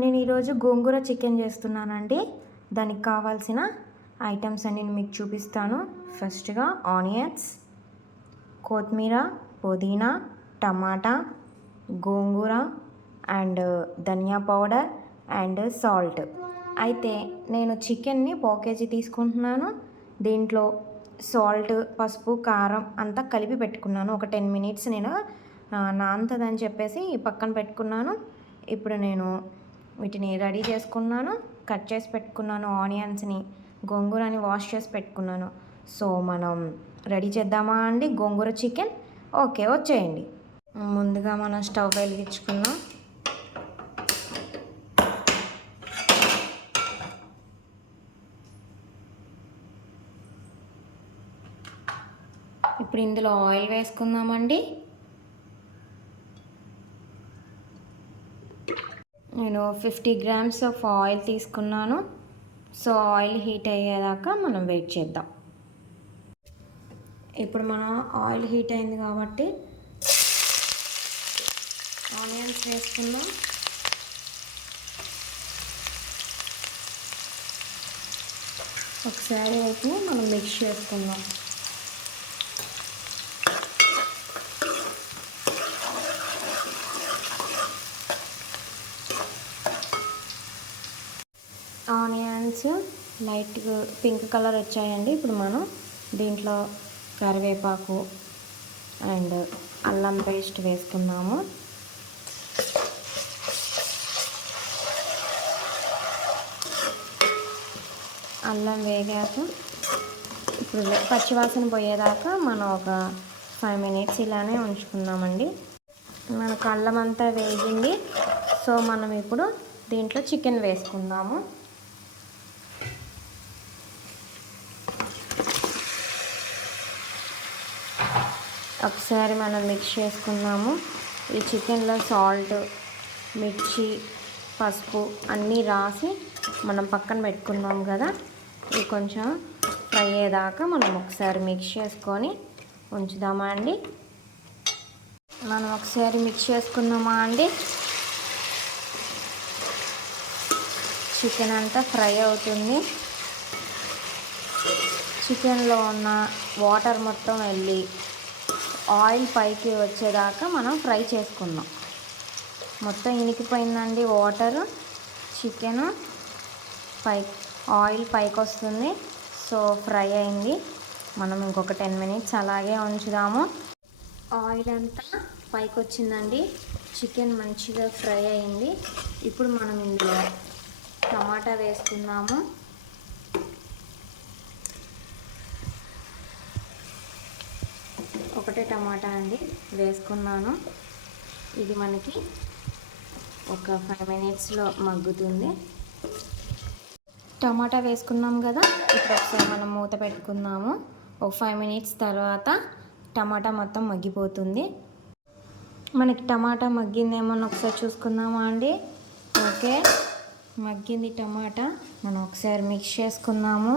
నేను ఈరోజు గోంగూర చికెన్ చేస్తున్నానండి. దానికి కావాల్సిన ఐటమ్స్ అన్ని మీకు చూపిస్తాను. ఫస్ట్గా ఆనియన్స్, కొత్తిమీర, పుదీనా, టమాటా, గోంగూర అండ్ ధనియా పౌడర్ అండ్ సాల్ట్. అయితే నేను చికెన్ని పావు కేజీ తీసుకుంటున్నాను. దీంట్లో సాల్ట్, పసుపు, కారం అంతా కలిపి పెట్టుకున్నాను. ఒక 10 మినిట్స్ నేను నానుతుందని చెప్పేసి పక్కన పెట్టుకున్నాను. ఇప్పుడు నేను వీటిని రెడీ చేసుకున్నాను, కట్ చేసి పెట్టుకున్నాను. ఆనియన్స్ని, గోంగూరని వాష్ చేసి పెట్టుకున్నాను. సో మనం రెడీ చేద్దామా అండి గోంగూర చికెన్? ఓకే, వచ్చేయండి. ముందుగా మనం స్టవ్ వెలిగించుకున్నాం. ఇప్పుడు ఇందులో ఆయిల్ వేసుకుందామండి. నేను 50 గ్రామ్స్ ఆఫ్ ఆయిల్ తీసుకున్నాను. సో ఆయిల్ హీట్ అయ్యేదాకా మనం వెయిట్ చేద్దాం. ఇప్పుడు మన ఆయిల్ హీట్ అయింది కాబట్టి ఆనియన్స్ వేసుకుందాం. ఒకసారి అయితే మనం మిక్స్ చేసుకుందాం. ఆనియన్స్ లైట్గా పింక్ కలర్ వచ్చాయండి. ఇప్పుడు మనం దీంట్లో కరివేపాకు అండ్ అల్లం పేస్ట్ వేసుకున్నాము. అల్లం వేగాక ఇప్పుడు పచ్చివాసన పోయేదాకా మనం ఒక 5 మినిట్స్ ఇలానే ఉంచుకుందామండి. మనకు అల్లం అంతా వేగింది. సో మనం ఇప్పుడు దీంట్లో చికెన్ వేసుకుందాము. ఒకసారి మనం మిక్స్ చేసుకుందాము. ఈ చికెన్లో సాల్ట్, మిర్చి, పసుపు అన్నీ రాసి మనం పక్కన పెట్టుకున్నాం కదా. ఇది కొంచెం ఫ్రై అయ్యేదాకా మనం ఒకసారి మిక్స్ చేసుకొని ఉంచుదామా అండి. మనం ఒకసారి మిక్స్ చేసుకుందామా అండి. చికెన్ అంతా ఫ్రై అవుతుంది. చికెన్లో ఉన్న వాటర్ మొత్తం వెళ్ళి ఆయిల్ పైకి వచ్చేదాకా మనం ఫ్రై చేసుకుందాం. మొత్తం ఇనికిపోయిందండి వాటర్. చికెన్ ఆయిల్ పైకి వస్తుంది. సో ఫ్రై అయింది. మనం ఇంకొక 10 మినిట్స్ అలాగే ఉంచుదాము. ఆయిల్ అంతా పైకి వచ్చిందండి. చికెన్ మంచిగా ఫ్రై అయింది. ఇప్పుడు మనం ఇందులో టమాటా వేసుకుందాము. ఒకటే టమాటా అండి వేసుకున్నాను. ఇది మనకి ఒక 5 మినిట్స్లో మగ్గుతుంది. టమాటా వేసుకున్నాం కదా. ఇప్పుడు ఒకసారి మనం మూత పెట్టుకుందాము. ఒక 5 మినిట్స్ తర్వాత టమాటా మొత్తం మగ్గిపోతుంది. మనకి టమాటా మగ్గిందేమో ఒకసారి చూసుకుందామా అండి. ఓకే, మగ్గింది టమాటా. మనం ఒకసారి మిక్స్ చేసుకుందాము.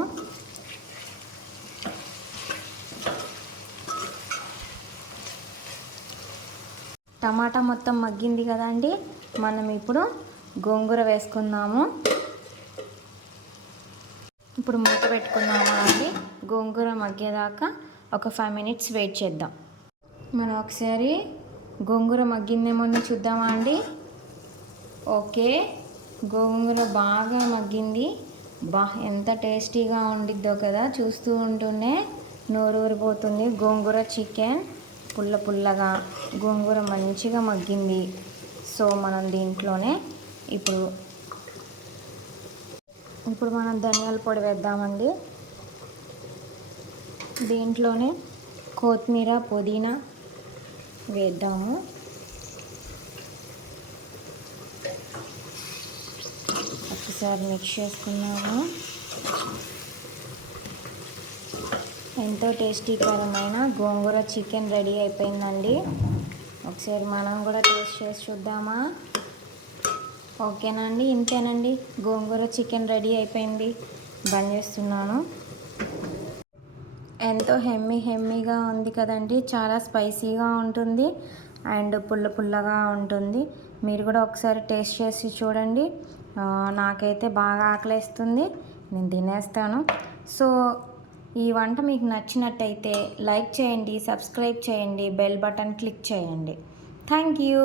టమాటా మొత్తం మగ్గింది కదండి. మనం ఇప్పుడు గోంగూర వేసుకుందాము. ఇప్పుడు మూత పెట్టుకుందామా అండి. గోంగూర మగ్గేదాకా ఒక 5 మినిట్స్ వెయిట్ చేద్దాం. మనం ఒకసారి గోంగూర మగ్గిందేమో చూద్దామా అండి. ఓకే, గోంగూర బాగా మగ్గింది. ఎంత టేస్టీగా ఉండిద్దో కదా. చూస్తూ ఉంటూనే నోరు ఊరిపోతుంది. గోంగూర చికెన్ పుల్ల పుల్లగా, గోంగూర మంచిగా మగ్గింది. సో మనం దీంట్లోనే ఇప్పుడు మనం ధనియాల పొడి వేద్దామండి. దీంట్లోనే కొత్తిమీర, పుదీనా వేద్దాము. ఒకసారి మిక్స్ చేసుకున్నాము. ఎంతో టేస్టీకరమైన గోంగూర చికెన్ రెడీ అయిపోయిందండి. ఒకసారి మనం కూడా టేస్ట్ చేసి చూద్దామా? ఓకేనండి, ఇంతేనండి. గోంగూర చికెన్ రెడీ అయిపోయింది. బంద్ చేస్తున్నాను. ఎంతో హెమ్మీగా ఉంది కదండి. చాలా స్పైసీగా ఉంటుంది అండ్ పుల్లగా ఉంటుంది. మీరు కూడా ఒకసారి టేస్ట్ చేసి చూడండి. నాకైతే బాగా ఆకలేస్తుంది, నేను తినేస్తాను. సో ఈ వంట మీకు నచ్చినట్టయితే లైక్ చేయండి, సబ్స్క్రైబ్ చేయండి, బెల్ బటన్ క్లిక్ చేయండి. Thank you.